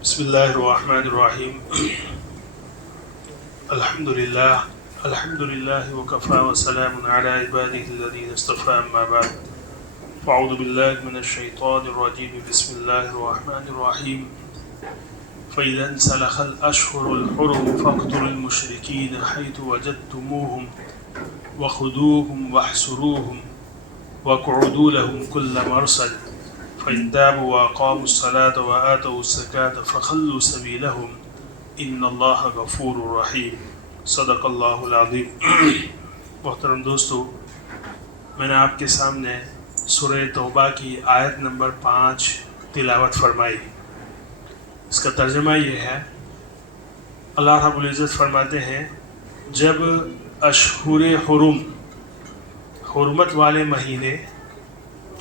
بسم اللہ الرحمن الرحیم الحمد للہ وکفا وسلام علی عبادہ الذین اصطفى اما بعد فاعوذ باللہ من الشیطان الرجیم بسم اللہ الرحمن الرحیم فإذا انسلخ الأشهر الحرم فاقتلوا المشركين حيث وجدتموهم وخذوهم واحصروهم واقعدوا لهم كل مرصد فإن تابوا وأقاموا الصلاة وآتوا الزكاة فخلوا سبيلهم إن الله غفور رحيم صدق اللہ العظیم۔ محترم دوستو، میں نے آپ کے سامنے سورہ توبہ کی آیت نمبر 5 تلاوت فرمائی۔ اس کا ترجمہ یہ ہے، اللہ رب العزت فرماتے ہیں جب اشہر حرم، حرمت والے مہینے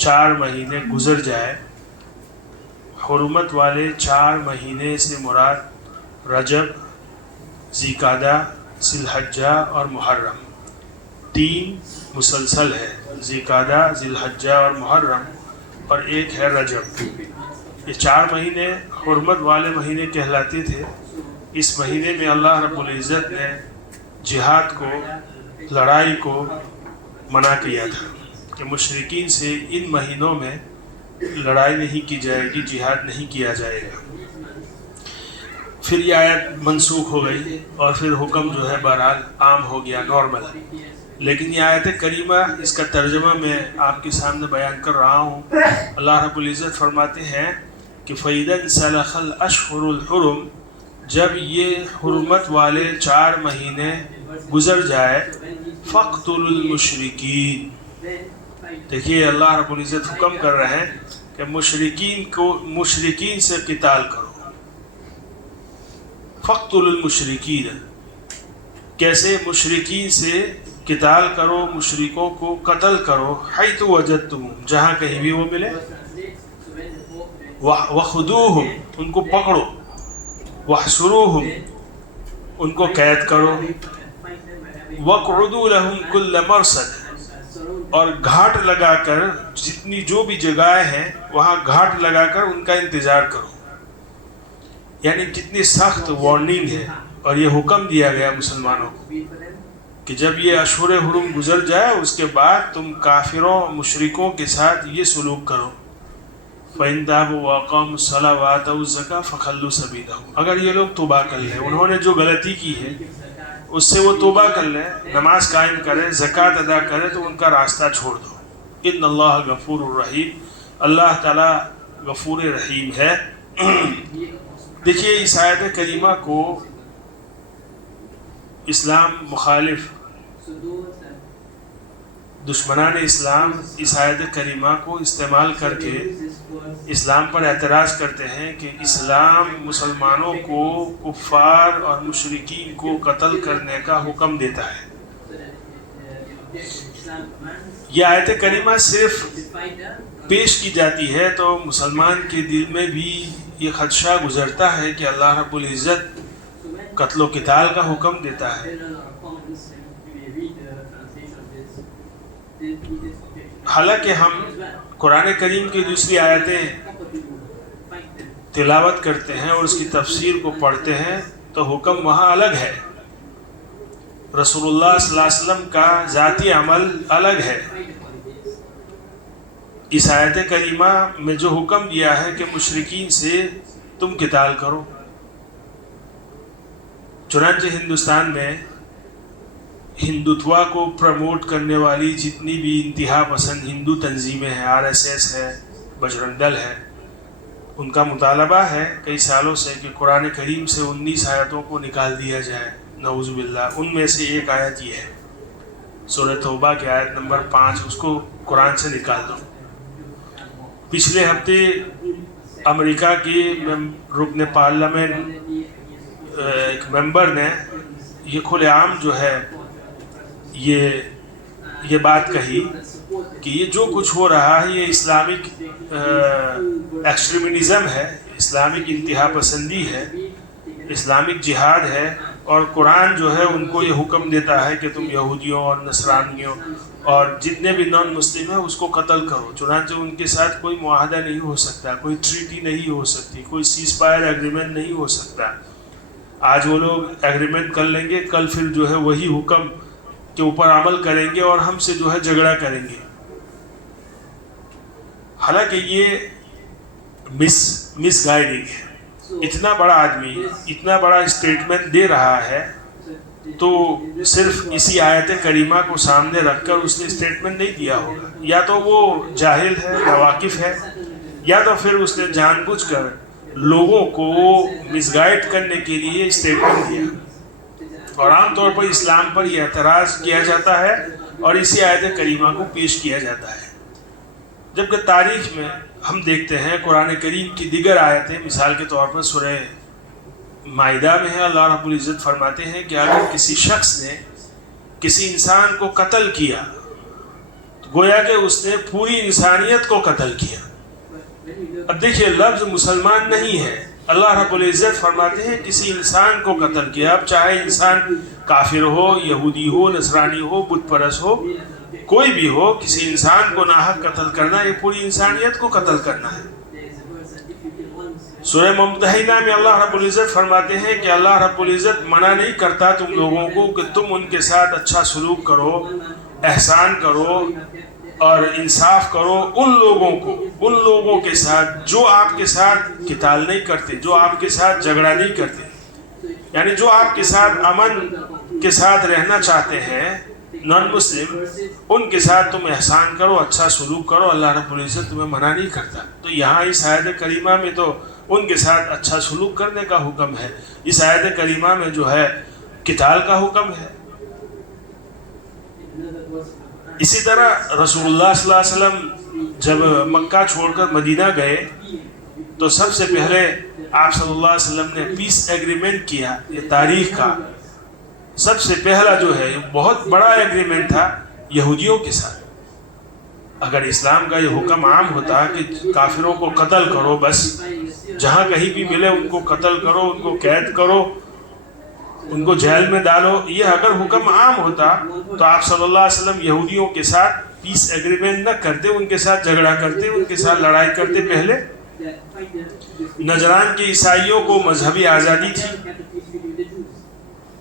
4 مہینے گزر جائے، حرمت والے 4 مہینے سے مراد رجب، ذوالقعدہ، ذی الحجہ اور محرم، 3 مسلسل ہے، ذوالقعدہ، ذی الحجہ اور محرم، اور ایک ہے رجب۔ یہ 4 مہینے حرمت والے مہینے کہلاتے تھے۔ اس مہینے میں اللہ رب العزت نے جہاد کو، لڑائی کو منع کیا تھا کہ مشرکین سے ان مہینوں میں لڑائی نہیں کی جائے گی، جہاد نہیں کیا جائے گا۔ پھر یہ آیت منسوخ ہو گئی اور پھر حکم جو ہے بہرحال عام ہو گیا، نارمل۔ لیکن یہ آیت کریمہ، اس کا ترجمہ میں آپ کے سامنے بیان کر رہا ہوں۔ اللہ رب العزت فرماتے ہیں کہ فَإِذَا انسَلَخَ الْأَشْهُرُ الْحُرُمُ، جب یہ حرمت والے 4 مہینے گزر جائے، فَاقْتُلُوا الْمُشْرِكِينَ، دیکھیے اللہ رب العزت حکم کر رہے ہیں کہ مشرکین سے قتال کرو۔ فَاقْتُلُوا الْمُشْرِكِينَ، کیسے؟ مشرکین سے قتال کرو، مشرکوں کو قتل کرو، حیث وجدتموہم، جہاں کہیں بھی وہ ملے، وَخُذُوهُم، ان کو پکڑو، وَاحْصُرُوهُم، ان کو قید کرو، وَاقْعُدُوا لَهُمْ كُلَّ مَرْصَدٍ، اور گھاٹ لگا کر، جتنی جو بھی جگہیں ہیں وہاں گھاٹ لگا کر ان کا انتظار کرو۔ یعنی کتنی سخت وارننگ ہے، اور یہ حکم دیا گیا مسلمانوں کو کہ جب یہ اشہر حرم گزر جائے اس کے بعد تم کافروں، مشرکوں کے ساتھ یہ سلوک کرو۔ فَإِن تَابُوا وَأَقَامُوا الصَّلَاةَ وَآتَوُا الزَّكَاةَ فَخَلُّوا سَبِيلَهُمْ، اگر یہ لوگ توبہ کر لیں، انہوں نے جو غلطی کی ہے اس سے وہ توبہ کر لیں، نماز قائم کریں، زکوٰۃ ادا کریں، تو ان کا راستہ چھوڑ دو۔ ان اللہ غفور الرحیم، اللہ تعالیٰ غفور رحیم ہے۔ دیکھیے اس آیت کریمہ کو اسلام مخالف، دشمنان اسلام اس آیت کریمہ کو استعمال کر کے اسلام پر اعتراض کرتے ہیں کہ اسلام مسلمانوں کو کفار اور مشرکین کو قتل کرنے کا حکم دیتا ہے۔ یہ آیت کریمہ صرف پیش کی جاتی ہے تو مسلمان کے دل میں بھی یہ خدشہ گزرتا ہے کہ اللہ رب العزت قتل و قتال کا حکم دیتا ہے۔ حالانکہ ہم قرآن کریم کی دوسری آیتیں تلاوت کرتے ہیں اور اس کی تفسیر کو پڑھتے ہیں تو حکم وہاں الگ ہے، رسول اللہ صلی اللہ علیہ وسلم کا ذاتی عمل الگ ہے۔ اس آیت کریمہ میں جو حکم دیا ہے کہ مشرکین سے تم قتال کرو، چنانچہ ہندوستان میں ہندوتوا کو پروموٹ کرنے والی جتنی بھی انتہا پسند ہندو تنظیمیں ہیں، RSS ہے، بجرنگ دل ہے، ان کا مطالبہ ہے کئی سالوں سے کہ قرآن کریم سے 19 آیتوں کو نکال دیا جائے، نعوذ باللہ۔ ان میں سے ایک آیت یہ ہے، سورہ توبہ کی آیت نمبر 5، اس کو قرآن سے نکال دو۔ پچھلے ہفتے امریکہ کی رکن پارلیمنٹ ایک ممبر نے یہ کھلے عام جو ہے یہ بات کہی کہ یہ جو کچھ ہو رہا ہے یہ اسلامک ایکسٹریمزم ہے، اسلامک انتہا پسندی ہے، اسلامک جہاد ہے، اور قرآن جو ہے ان کو یہ حکم دیتا ہے کہ تم یہودیوں اور نصرانیوں اور جتنے بھی نان مسلم ہیں اس کو قتل کرو. چنانچہ ان کے ساتھ کوئی معاہدہ نہیں ہو سکتا, کوئی ٹریٹی نہیں ہو سکتی, کوئی سیز فائر ایگریمنٹ نہیں ہو سکتا. آج وہ لوگ ایگریمنٹ کر لیں گے, کل پھر جو ہے وہی حکم کے اوپر عمل کریں گے اور ہم سے جو ہے جھگڑا کریں گے. حالانکہ یہ مس گائیڈنگ ہے. اتنا بڑا آدمی اتنا بڑا اسٹیٹمنٹ دے رہا ہے تو صرف اسی آیت کریمہ کو سامنے رکھ کر اس نے اسٹیٹمنٹ نہیں دیا ہوگا. یا تو وہ جاہل ہے, ناواقف ہے, یا تو پھر اس نے جان بوجھ کر لوگوں کو مس گائیڈ کرنے کے لیے اسٹیٹمنٹ دیا. اور عام طور پر اسلام پر یہ اعتراض کیا جاتا ہے اور اسی آیت کریمہ کو پیش کیا جاتا ہے. جبکہ تاریخ میں ہم دیکھتے ہیں قرآن کریم کی دیگر آیتیں, مثال کے طور پر سورہ مائدہ میں ہے, اللہ رب العزت فرماتے ہیں کہ اگر کسی شخص نے کسی انسان کو قتل کیا تو گویا کہ اس نے پوری انسانیت کو قتل کیا. اب دیکھیے لفظ مسلمان نہیں ہے, اللہ رب العزت فرماتے ہیں کسی انسان کو قتل کیا. اب چاہے انسان کافر ہو, یہودی ہو, نصرانی ہو, بت پرست ہو, کوئی بھی ہو, کسی انسان کو ناحق قتل کرنا یہ پوری انسانیت کو قتل کرنا ہے. سورہ ممتحنہ میں اللہ رب العزت فرماتے ہیں کہ اللہ رب العزت منع نہیں کرتا تم لوگوں کو کہ تم ان کے ساتھ اچھا سلوک کرو, احسان کرو اور انصاف کرو ان لوگوں کے ساتھ جو آپ کے ساتھ قتال نہیں کرتے, جو آپ کے ساتھ جھگڑا نہیں کرتے, یعنی جو آپ کے ساتھ امن کے ساتھ رہنا چاہتے ہیں نان مسلم, ان کے ساتھ تم احسان کرو, اچھا سلوک کرو. اللہ رب العزت تمہیں منع نہیں کرتا. تو یہاں اس آیت کریمہ میں تو ان کے ساتھ اچھا سلوک کرنے کا حکم ہے, اس آیت کریمہ میں جو ہے قتال کا حکم ہے. اسی طرح رسول اللہ صلی اللہ علیہ وسلم جب مکہ چھوڑ کر مدینہ گئے تو سب سے پہلے آپ صلی اللہ علیہ وسلم نے پیس ایگریمنٹ کیا. یہ تاریخ کا سب سے پہلا جو ہے بہت بڑا ایگریمنٹ تھا یہودیوں کے ساتھ. اگر اسلام کا یہ حکم عام ہوتا کہ کافروں کو قتل کرو, بس جہاں کہیں بھی ملے ان کو قتل کرو, ان کو قید کرو, ان کو جیل میں ڈالو, یہ اگر حکم عام ہوتا تو آپ صلی اللہ علیہ وسلم یہودیوں کے ساتھ پیس ایگریمنٹ نہ کرتے, ان کے ساتھ جھگڑا کرتے, ان کے ساتھ لڑائی کرتے. پہلے نجران کے عیسائیوں کو مذہبی آزادی تھی.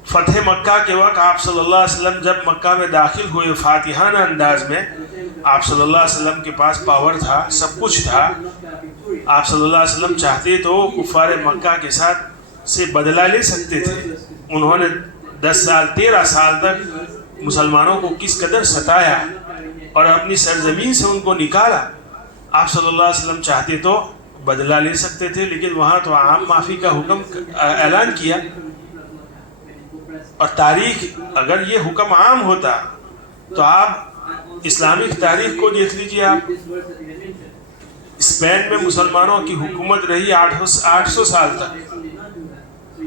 فتح مکہ کے وقت آپ صلی اللہ علیہ وسلم جب مکہ میں داخل ہوئے فاتحانہ انداز میں, آپ صلی اللہ علیہ وسلم کے پاس پاور تھا, سب کچھ تھا. آپ صلی اللہ علیہ وسلم چاہتے تو کفار مکہ کے ساتھ سے بدلہ لے سکتے تھے. انہوں نے 10 سال 13 سال تک مسلمانوں کو کس قدر ستایا اور اپنی سرزمین سے ان کو نکالا. آپ صلی اللہ علیہ وسلم چاہتے تو بدلہ لے سکتے تھے, لیکن وہاں تو عام معافی کا حکم اعلان کیا. اور تاریخ اگر یہ حکم عام ہوتا تو آپ اسلامک تاریخ کو دیکھ لیجیے. آپ اسپین میں مسلمانوں کی حکومت رہی 800 سال تک.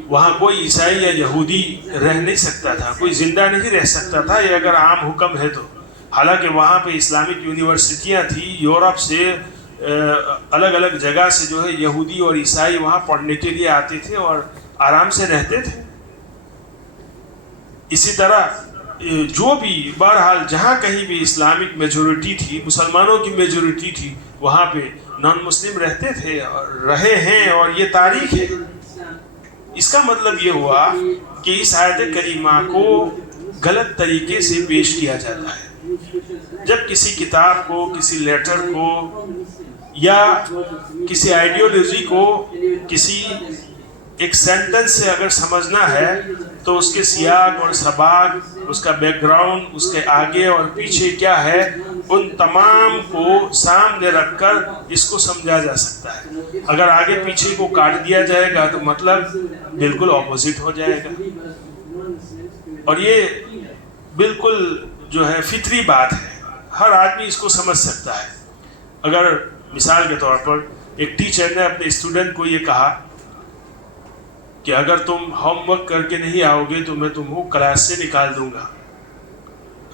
وہاں کوئی عیسائی یا یہودی رہ نہیں سکتا تھا, کوئی زندہ نہیں رہ سکتا تھا, یہ اگر عام حکم ہے تو. حالانکہ وہاں پہ اسلامک یونیورسٹیاں تھیں, یورپ سے الگ الگ جگہ سے جو ہے یہودی اور عیسائی وہاں پڑھنے کے لیے آتے تھے اور آرام سے رہتے تھے. اسی طرح جو بھی بہرحال جہاں کہیں بھی اسلامک میجورٹی تھی, مسلمانوں کی میجورٹی تھی, وہاں پہ نان مسلم رہتے تھے اور رہے ہیں, اور یہ تاریخ ہے. اس کا مطلب یہ ہوا کہ اس آیت کریمہ کو غلط طریقے سے پیش کیا جاتا ہے. جب کسی کتاب کو, کسی لیٹر کو یا کسی آئیڈیالوجی کو کسی ایک سینٹنس سے اگر سمجھنا ہے تو اس کے سیاق اور سباق, اس کا بیک گراؤنڈ, اس کے آگے اور پیچھے کیا ہے, ان تمام کو سامنے رکھ کر اس کو سمجھا جا سکتا ہے. اگر آگے پیچھے کو کاٹ دیا جائے گا تو مطلب بالکل اپوزٹ ہو جائے گا. اور یہ بالکل جو ہے فطری بات ہے, ہر آدمی اس کو سمجھ سکتا ہے. اگر مثال کے طور پر ایک ٹیچر نے اپنے اسٹوڈنٹ کو یہ کہا کہ اگر تم ہوم ورک کر کے نہیں آؤ گے تو میں تم کو کلاس سے نکال دوں گا.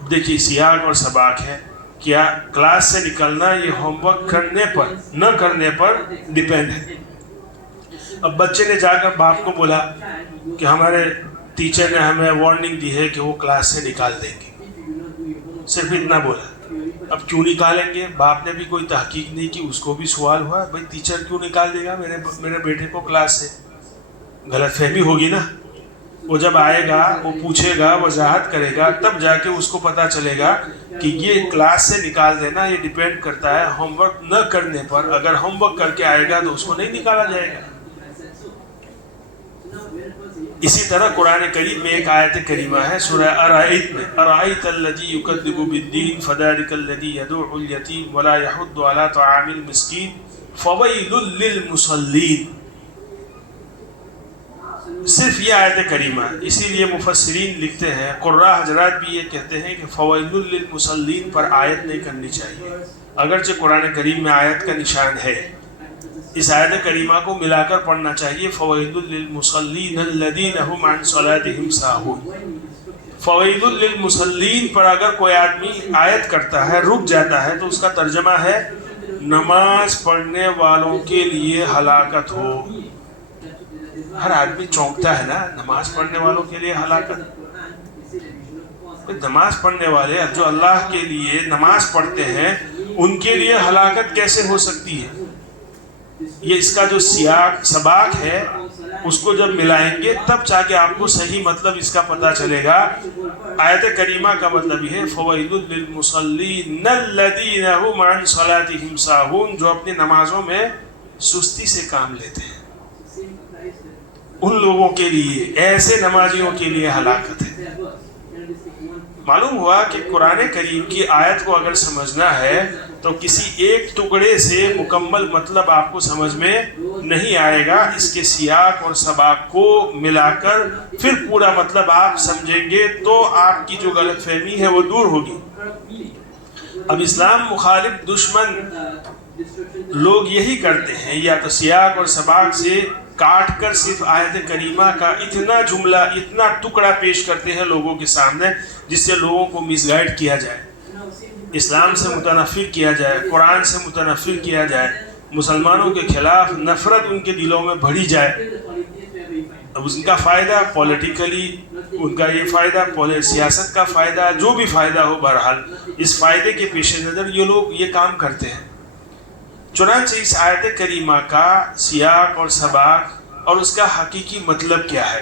اب دیکھیے سیاق اور سباق ہے, کیا کلاس سے نکلنا یہ ہوم ورک کرنے پر نہ کرنے پر ڈیپینڈ ہے. اب بچے نے جا کر باپ کو بولا کہ ہمارے ٹیچر نے ہمیں وارننگ دی ہے کہ وہ کلاس سے نکال دیں گے. صرف اتنا بولا. اب کیوں نکالیں گے؟ باپ نے بھی کوئی تحقیق نہیں کی, اس کو بھی سوال ہوا بھائی ٹیچر کیوں نکال دے گا میرے بیٹے کو کلاس سے؟ غلط فہمی ہوگی نا. وہ جب آئے گا, وہ پوچھے گا, وضاحت کرے گا, تب جا کے اس کو پتا چلے گا کہ یہ کلاس سے نکال دینا یہ ڈیپینڈ کرتا ہے ہوم ورک نہ کرنے پر. اگر ہوم ورک کر کے آئے گا تو اس کو نہیں نکالا جائے گا. اسی طرح قرآن کریم میں ایک آیت کریمہ ہے سورہ ارائیت میں, ارائیت الذی یکذب بالدین فذلک الذی یدعو الیتیم ولا یحض علی طعام المسکین فویل للمصلین. صرف یہ آیت کریمہ ہے. اسی لیے مفسرین لکھتے ہیں, قراء حضرات بھی یہ کہتے ہیں کہ فویل للمصلین پر آیت نہیں کرنی چاہیے, اگرچہ قرآن کریم میں آیت کا نشان ہے. اس آیت کریمہ کو ملا کر پڑھنا چاہیے, فویل للمصلین الذین هم عن صلاتهم ساہون. فویل للمصلین پر اگر کوئی آدمی آیت کرتا ہے, رک جاتا ہے, تو اس کا ترجمہ ہے نماز پڑھنے والوں کے لیے ہلاکت ہو. ہر آدمی چونکتا ہے نا, نماز پڑھنے والوں کے لیے ہلاکت. نماز پڑھنے والے جو اللہ کے لیے نماز پڑھتے ہیں ان کے لیے ہلاکت کیسے ہو سکتی ہے؟ یہ اس کا جو سباق ہے اس کو جب ملائیں گے تب جا کے آپ کو صحیح مطلب اس کا پتہ چلے گا. آیت کریمہ کا مطلب یہ ہے فویل للمصلین الذین هم عن صلاتهم ساہون, جو اپنی نمازوں میں سستی سے کام لیتے ہیں. ان لوگوں کے لیے, ایسے نمازیوں کے لیے ہلاکت ہے. معلوم ہوا کہ قرآن کریم کی آیت کو اگر سمجھنا ہے تو کسی ایک ٹکڑے سے مکمل مطلب آپ کو سمجھ میں نہیں آئے گا. اس کے سیاق اور سباق کو ملا کر پھر پورا مطلب آپ سمجھیں گے تو آپ کی جو غلط فہمی ہے وہ دور ہوگی. اب اسلام مخالف دشمن لوگ یہی کرتے ہیں, یا تو سیاق اور سباق سے کاٹ کر صرف آیت کریمہ کا اتنا جملہ, اتنا ٹکڑا پیش کرتے ہیں لوگوں کے سامنے جس سے لوگوں کو مس گائیڈ کیا جائے, اسلام سے متنفر کیا جائے, قرآن سے متنفر کیا جائے, مسلمانوں کے خلاف نفرت ان کے دلوں میں بڑھی جائے. اب ان کا فائدہ پولیٹیکلی, ان کا یہ فائدہ سیاست کا فائدہ, جو بھی فائدہ ہو, بہرحال اس فائدے کے پیش نظر یہ لوگ یہ کام کرتے ہیں. چنانچہ اس آیت کریمہ کا سیاق اور سباق اور اس کا حقیقی مطلب کیا ہے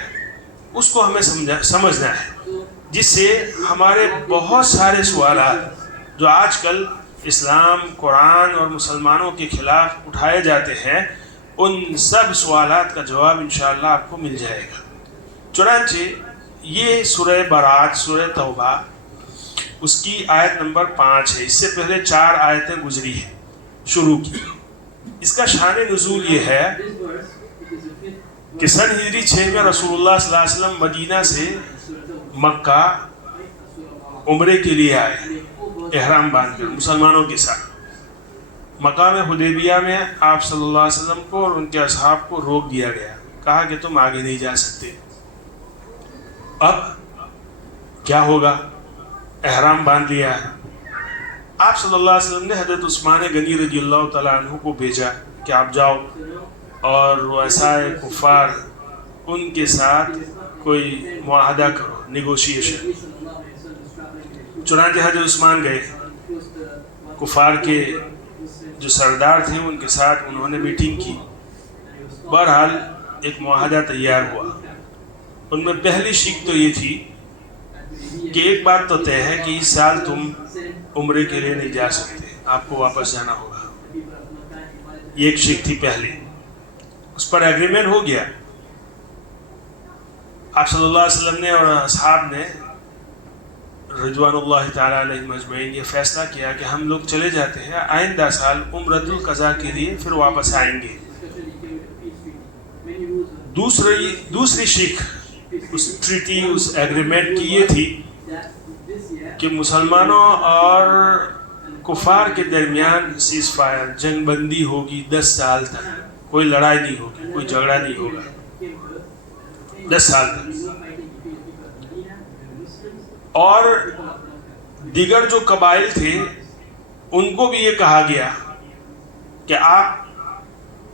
اس کو ہمیں سمجھنا ہے, جس سے ہمارے بہت سارے سوالات جو آج کل اسلام, قرآن اور مسلمانوں کے خلاف اٹھائے جاتے ہیں ان سب سوالات کا جواب انشاءاللہ آپ کو مل جائے گا. چنانچہ یہ سورہ برات, سورہ توبہ, اس کی آیت نمبر 5 ہے. اس سے پہلے 4 آیتیں گزری ہیں شروع کی. اس کا شان نزول یہ ہے کہ سن ہجری 6 میں رسول اللہ صلی اللہ علیہ وسلم مدینہ سے مکہ عمرے کے لیے آئے, احرام باندھ کر مسلمانوں کے ساتھ. مقام حدیبیہ میں آپ صلی اللہ علیہ وسلم کو اور ان کے اصحاب کو روک دیا گیا, کہا کہ تم آگے نہیں جا سکتے. اب کیا ہوگا؟ احرام باندھ لیا ہے. آپ صلی اللہ علیہ وسلم نے حضرت عثمان غنی رضی اللہ تعالیٰ عنہ کو بھیجا کہ آپ جاؤ اور رؤساء کفار ان کے ساتھ کوئی معاہدہ کرو, نیگوشیشن. چنانچہ حضرت عثمان گئے, کفار کے جو سردار تھے ان کے ساتھ انہوں نے میٹنگ کی. بہرحال ایک معاہدہ تیار ہوا. ان میں پہلی شک تو یہ تھی کہ ایک بات تو طے ہے کہ اس سال تم عمرے کے لیے نہیں جا سکتے, آپ کو واپس جانا ہوگا. یہ ایک شک تھی پہلی, اس پر ایگریمنٹ ہو گیا. آپ صلی اللہ علیہ وسلم نے اور اصحاب نے رضوان اللہ تعالیٰ علیہ مجمعین یہ فیصلہ کیا کہ ہم لوگ چلے جاتے ہیں, آئندہ سال عمرۃ القضاء کے لیے پھر واپس آئیں گے. دوسری شک اس ٹریٹی, اس ایگریمنٹ کی یہ تھی کہ مسلمانوں اور کفار کے درمیان سیز فائر, جنگ بندی ہوگی 10 سال تک, کوئی لڑائی نہیں ہوگی, کوئی جھگڑا نہیں ہوگا 10 سال تک. اور دیگر جو قبائل تھے ان کو بھی یہ کہا گیا کہ آپ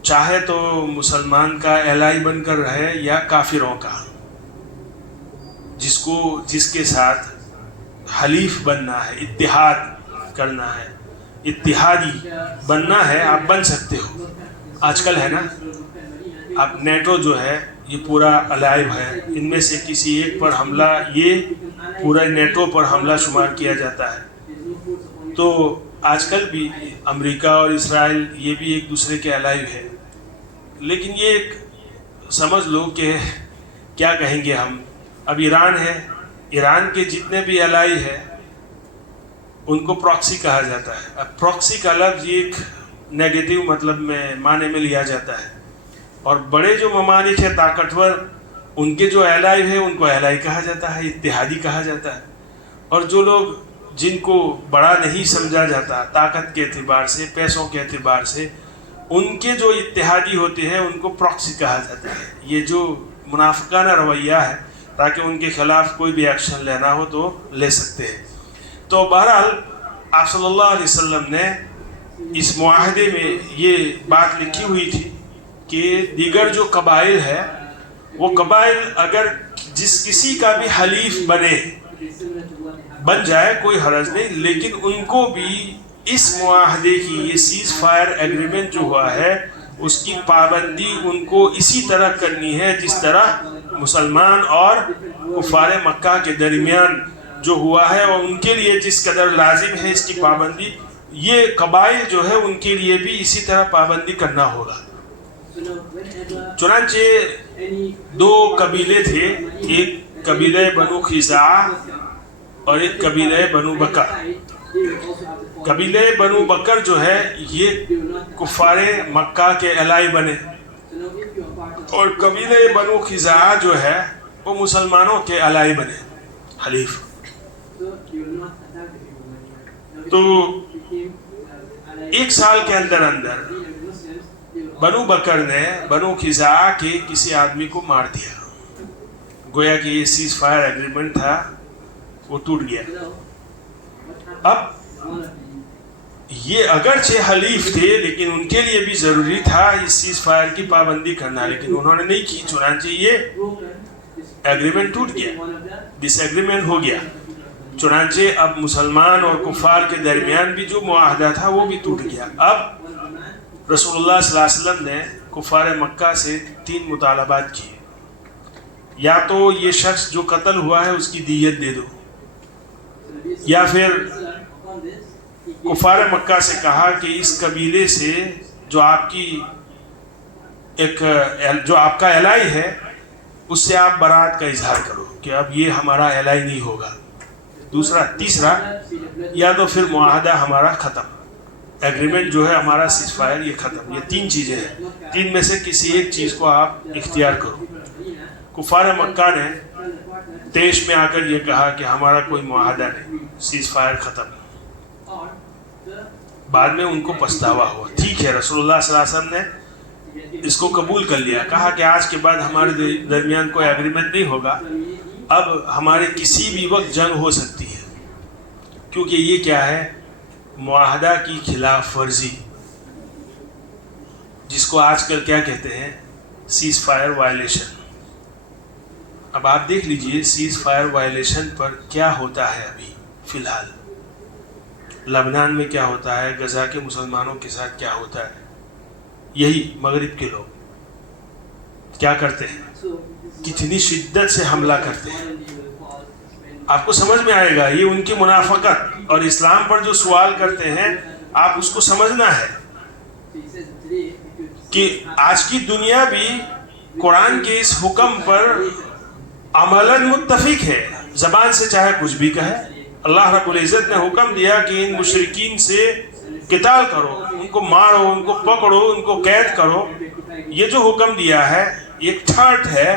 چاہے تو مسلمان کا الائی بن کر رہے یا کافروں کا, جس کے ساتھ حلیف بننا ہے، اتحاد کرنا ہے، اتحادی بننا ہے، آپ بن سکتے ہو۔ آج کل ہے نا، اب نیٹو جو ہے یہ پورا الائیو ہے، ان میں سے کسی ایک پر حملہ، یہ پورا نیٹو پر حملہ شمار کیا جاتا ہے۔ تو آج کل بھی امریکہ اور اسرائیل یہ بھی ایک دوسرے کے الائیو ہے، لیکن یہ ایک سمجھ لو کہ کیا کہیں گے ہم، اب ایران ہے، ایران کے جتنے بھی الائی ہے ان کو پراکسی کہا جاتا ہے۔ اب پراکسی کا لفظ یہ ایک نیگیٹو مطلب میں معنی میں لیا جاتا ہے، اور بڑے جو ممالک ہیں طاقتور، ان کے جو الائی ہے ان کو الائی کہا جاتا ہے، اتحادی کہا جاتا ہے، اور جو لوگ جن کو بڑا نہیں سمجھا جاتا طاقت کے اعتبار سے، پیسوں کے اعتبار سے، ان کے جو اتحادی ہوتے ہیں ان کو پراکسی کہا جاتا ہے۔ یہ جو منافقانہ رویہ ہے، تاکہ ان کے خلاف کوئی بھی ایکشن لینا ہو تو لے سکتے ہیں۔ تو بہرحال آپ صلی اللہ علیہ وسلم نے اس معاہدے میں یہ بات لکھی ہوئی تھی کہ دیگر جو قبائل ہے، وہ قبائل اگر جس کسی کا بھی حلیف بن جائے کوئی حرج نہیں، لیکن ان کو بھی اس معاہدے کی، یہ سیز فائر ایگریمنٹ جو ہوا ہے، اس کی پابندی ان کو اسی طرح کرنی ہے جس طرح مسلمان اور کفار مکہ کے درمیان جو ہوا ہے، اور ان کے لیے جس قدر لازم ہے اس کی پابندی، یہ قبائل جو ہے ان کے لیے بھی اسی طرح پابندی کرنا ہوگا۔ چنانچہ دو قبیلے تھے، ایک قبیلہ بنو خزاعہ اور ایک قبیلہ بنو بکر۔ قبیلہ بنو بکر جو ہے یہ کفار مکہ کے الائی بنے، اور قبیلہ بنو خزاعہ جو ہے وہ مسلمانوں کے الائی بنے، حلیف۔ تو ایک سال کے اندر بنو بکر نے بنو خزاعہ کے کسی آدمی کو مار دیا، گویا کہ یہ سیز فائر ایگریمنٹ تھا وہ ٹوٹ گیا۔ اب یہ اگرچہ حلیف تھے لیکن ان کے لیے بھی ضروری تھا اس سیز فائر کی پابندی کرنا، لیکن انہوں نے نہیں کی، چنانچہ یہ ایگریمنٹ ٹوٹ گیا، ڈس ایگریمنٹ ہو گیا۔ چنانچہ اب مسلمان اور کفار کے درمیان بھی جو معاہدہ تھا وہ بھی ٹوٹ گیا۔ اب رسول اللہ صلی اللہ علیہ وسلم نے کفار مکہ سے 3 مطالبات کیے، یا تو یہ شخص جو قتل ہوا ہے اس کی دیت دے دو، یا پھر کفار مکہ سے کہا کہ اس قبیلے سے جو آپ کا الائی ہے اس سے آپ برات کا اظہار کرو کہ اب یہ ہمارا الائی نہیں ہوگا۔ تیسرا، یا تو پھر معاہدہ ہمارا ختم، ایگریمنٹ جو ہے ہمارا سیز فائر یہ ختم۔ یہ 3 چیزیں ہیں، 3 میں سے کسی ایک چیز کو آپ اختیار کرو۔ کفار مکہ نے دیش میں آ کر یہ کہا کہ ہمارا کوئی معاہدہ نہیں، سیز فائر ختم۔ بعد میں ان کو پچھتاوا ہوا، ٹھیک ہے رسول اللہ صلی اللہ علیہ وسلم نے اس کو قبول کر لیا، کہا کہ آج کے بعد ہمارے درمیان کوئی ایگریمنٹ نہیں ہوگا، اب ہمارے کسی بھی وقت جنگ ہو سکتی ہے، کیونکہ یہ کیا ہے، معاہدہ کی خلاف ورزی، جس کو آج کل کیا کہتے ہیں، سیز فائر وائلیشن۔ اب آپ دیکھ لیجئے سیز فائر وائلیشن پر کیا ہوتا ہے ابھی فی الحال، لبنان میں کیا ہوتا ہے، غزہ کے مسلمانوں کے ساتھ کیا ہوتا ہے۔ یہی مغرب کے لوگ کیا کرتے ہیں، کتنی شدت سے حملہ کرتے ہیں، آپ کو سمجھ میں آئے گا یہ ان کی منافقت، اور اسلام پر جو سوال کرتے ہیں آپ اس کو سمجھنا ہے کہ آج کی دنیا بھی قرآن کے اس حکم پر عملاً متفق ہے، زبان سے چاہے کچھ بھی کہے۔ اللہ رب العزت نے حکم دیا کہ ان مشرکین سے قتال کرو، ان کو مارو، ان کو پکڑو، ان کو قید کرو، یہ جو حکم دیا ہے ایک ٹھاٹ ہے۔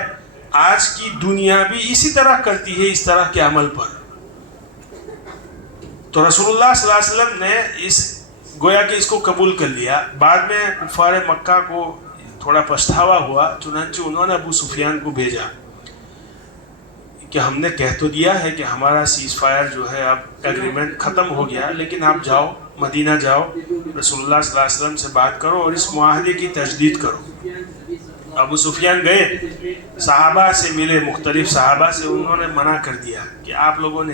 آج کی دنیا بھی اسی طرح کرتی ہے اس طرح کے عمل پر۔ تو رسول اللہ صلی اللہ علیہ وسلم نے گویا کہ اس کو قبول کر لیا۔ بعد میں کفار مکہ کو تھوڑا پچھتاوا ہوا، چنانچہ انہوں نے ابو سفیان کو بھیجا کہ ہم نے کہہ تو دیا ہے کہ ہمارا سیز فائر جو ہے اب ایگریمنٹ ختم ہو گیا، لیکن آپ جاؤ، مدینہ جاؤ، رسول اللہ صلی اللہ علیہ وسلم سے بات کرو اور اس معاہدے کی تجدید کرو۔ ابو سفیان گئے، صحابہ سے ملے، مختلف صحابہ سے، انہوں نے منع کر دیا کہ آپ لوگوں نے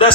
10